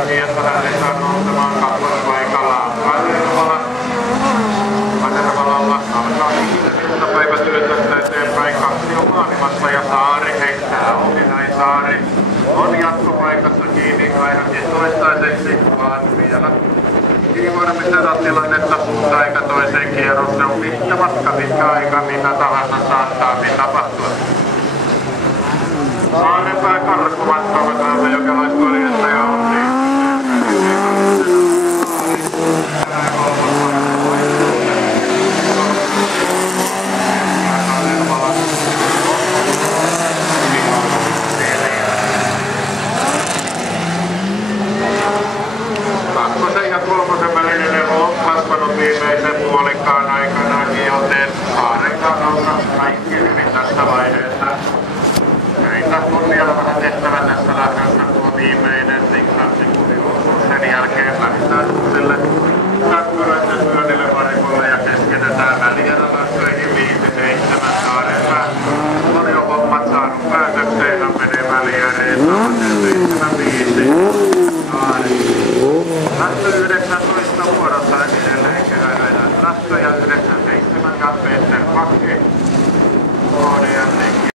takia, että lähdetään nousemaan kappale paikallaan. Kanervalalla alkaa iltapäivätyötä eteenpäin. Kaksi on maailmassa ja Saari heittää ohi. Näin Saari on jatkopaikassa kiinni ainakin toistaiseksi, vaan vielä ei voida mitään tilannetta suuntaan eikä toiseen kierros. Se on pitkä matka, pitkä aika, mitä tahansa saattaa tapahtua. Saarempää karkkumatkalla täältä jokelaiskorjasta ja on niin. Kakkosen ja kolmosen välinen ero on kasvanut viimeisen puolikkaan aikana, joten Saaren kannalta kaikki hyvin tässä vaiheessa. Näitä on vielä vähän tehtävä tässä lähdössä tuo viimeinen 6 sekunnin osuus. Sen jälkeen lähdetään uudelle